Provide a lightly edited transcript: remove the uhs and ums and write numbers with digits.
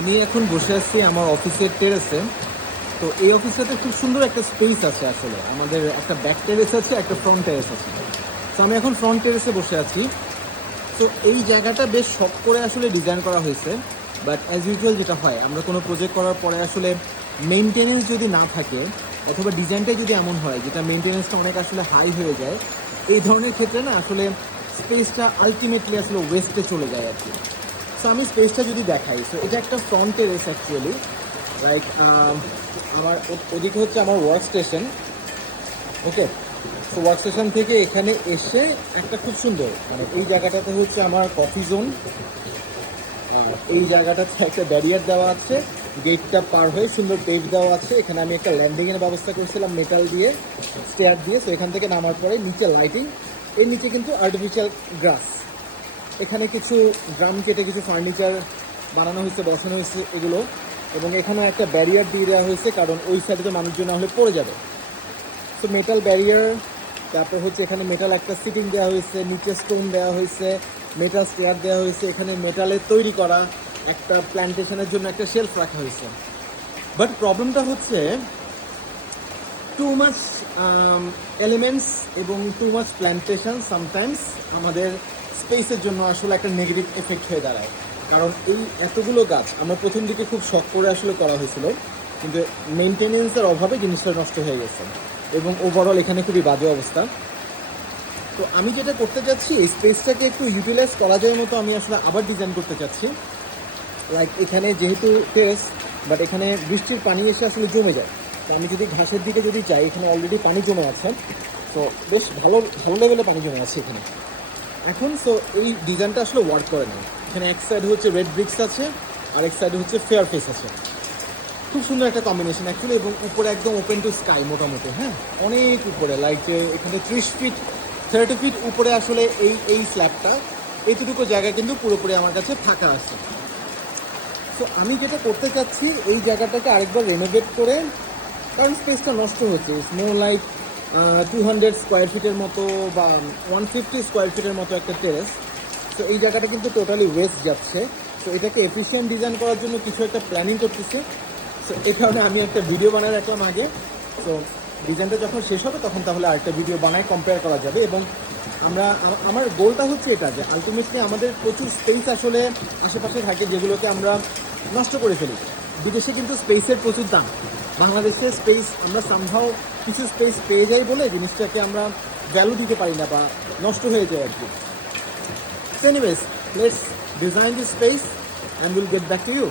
আমি এখন বসে আছি আমার অফিসের টেরেসে। তো এই অফিসটাতে খুব সুন্দর একটা স্পেস আছে। আসলে আমাদের একটা ব্যাক টেরেস আছে, একটা ফ্রন্ট টেরেস আছে। তো আমি এখন ফ্রন্ট টেরেসে বসে আছি। তো এই জায়গাটা বেশ শখ করে আসলে ডিজাইন করা হয়েছে। বাট অ্যাজ ইউজুয়াল যেটা হয়, আমরা কোনো প্রজেক্ট করার পরে আসলে মেনটেনেন্স যদি না থাকে, অথবা ডিজাইনটাই যদি এমন হয় যেটা মেনটেনেন্সটা অনেক আসলে হাই হয়ে যায়, এই ধরনের ক্ষেত্রে না আসলে স্পেসটা আলটিমেটলি আসলে ওয়েস্টে চলে যায় আর কি। সো আমি স্পেসটা যদি দেখাই, সো এটা একটা ফ্রন্ট টেরেস অ্যাকচুয়ালি। লাইক আমার ওদিকে হচ্ছে আমার ওয়ার্ক স্টেশন। ওকে, তো ওয়ার্ক স্টেশন থেকে এখানে এসে একটা খুব সুন্দর, মানে এই জায়গাটাতে হচ্ছে আমার কফি জোন। আর এই জায়গাটাতে একটা ব্যারিয়ার দেওয়া আছে, গেটটা পার হয়ে সুন্দর পেভ দেওয়া আছে। এখানে আমি একটা ল্যান্ডিংয়ের ব্যবস্থা করেছিলাম মেটাল দিয়ে, স্টেয়ার দিয়ে। সো এখান থেকে নামার পরে নিচে লাইটিং, এর নিচে কিন্তু আর্টিফিশিয়াল গ্রাস। এখানে কিছু ড্রাম কেটে কিছু ফার্নিচার বানানো হয়েছে, বসানো হয়েছে এগুলো। এবং এখানে একটা ব্যারিয়ার দিয়ে দেওয়া হয়েছে, কারণ ওই সাইডে তো মানুষজন না হলে পড়ে যাবে। সো মেটাল ব্যারিয়ার, তারপর হচ্ছে এখানে মেটাল একটা সিটিং দেওয়া হয়েছে, নিচে স্টোন দেওয়া হয়েছে, মেটাল স্টেয়ার দেওয়া হয়েছে। এখানে মেটালের তৈরি করা একটা প্ল্যান্টেশনের জন্য একটা শেলফ রাখা হয়েছে। বাট প্রবলেমটা হচ্ছে টু মাচ এলিমেন্টস এবং টু মাচ প্ল্যান্টেশন সামটাইমস আমাদের স্পেসের জন্য আসলে একটা নেগেটিভ এফেক্ট হয়ে দাঁড়ায়। কারণ এই এতগুলো গাছ আমরা প্রথম দিকে খুব শখ করে আসলে করা হয়েছিল, কিন্তু মেনটেনেন্সের অভাবে জিনিসটা নষ্ট হয়ে গেছে এবং ওভারঅল এখানে খুবই বাজে অবস্থা। তো আমি যেটা করতে চাচ্ছি, এই স্পেসটাকে একটু ইউটিলাইজ করা যায় মতো আমি আসলে আবার ডিজাইন করতে চাচ্ছি। লাইক এখানে যেহেতু টেরেস, বাট এখানে বৃষ্টির পানি এসে আসলে জমে যায়। তো আমি যদি ঘাসের দিকে যদি যাই, এখানে অলরেডি পানি জমে আছে। তো বেশ ভালো ভালো লেভেলে পানি জমে আছে এখানে এখন। সো এই ডিজাইনটা আসলে ওয়ার্ক করে না। এখানে এক সাইড হচ্ছে রেড ব্রিক্স আছে, আর এক সাইড হচ্ছে ফেয়ার ফেস আছে। খুব সুন্দর একটা কম্বিনেশন অ্যাকচুয়ালি। এবং উপরে একদম ওপেন টু স্কাই মোটামুটি, হ্যাঁ, অনেক উপরে। লাইক এখানে 30 ফিট 30 ফিট উপরে আসলে এই স্ল্যাবটা, এইটুকু জায়গা কিন্তু পুরোপুরি আমার কাছে ফাঁকা আছে। তো আমি যেটা করতে চাচ্ছি, এই জায়গাটাকে আরেকবার রেনোভেট করে, কারণ স্পেসটা নষ্ট হচ্ছে। ইটস মোর লাইক 200 স্কোয়ার ফিটের মতো বা 150 স্কোয়ার ফিটের মতো একটা টেরেস। তো এই জায়গাটা কিন্তু টোটালি ওয়েস্ট যাচ্ছে। তো এটাকে এফিশিয়েন্ট ডিজাইন করার জন্য কিছু একটা প্ল্যানিং করতেছে। সো এই কারণে আমি একটা ভিডিও বানায় রাখলাম আগে। সো ডিজাইনটা যখন শেষ হবে তখন তাহলে আরেকটা ভিডিও বানায় কম্পেয়ার করা যাবে। এবং আমার গোলটা হচ্ছে এটা, যে আলটিমেটলি আমাদের প্রচুর স্পেস আসলে আশেপাশে থাকে, যেগুলোকে আমরা নষ্ট করে ফেলি। বিদেশে কিন্তু স্পেসের প্রচুর দাম, বাংলাদেশে স্পেস আমরা সামহাও কিছু স্পেস পেয়ে যাই বলে জিনিসটাকে আমরা ভ্যালু দিতে পারি না বা নষ্ট হয়ে যায় আর কি। So anyways, let's design this space and we'll get back to you.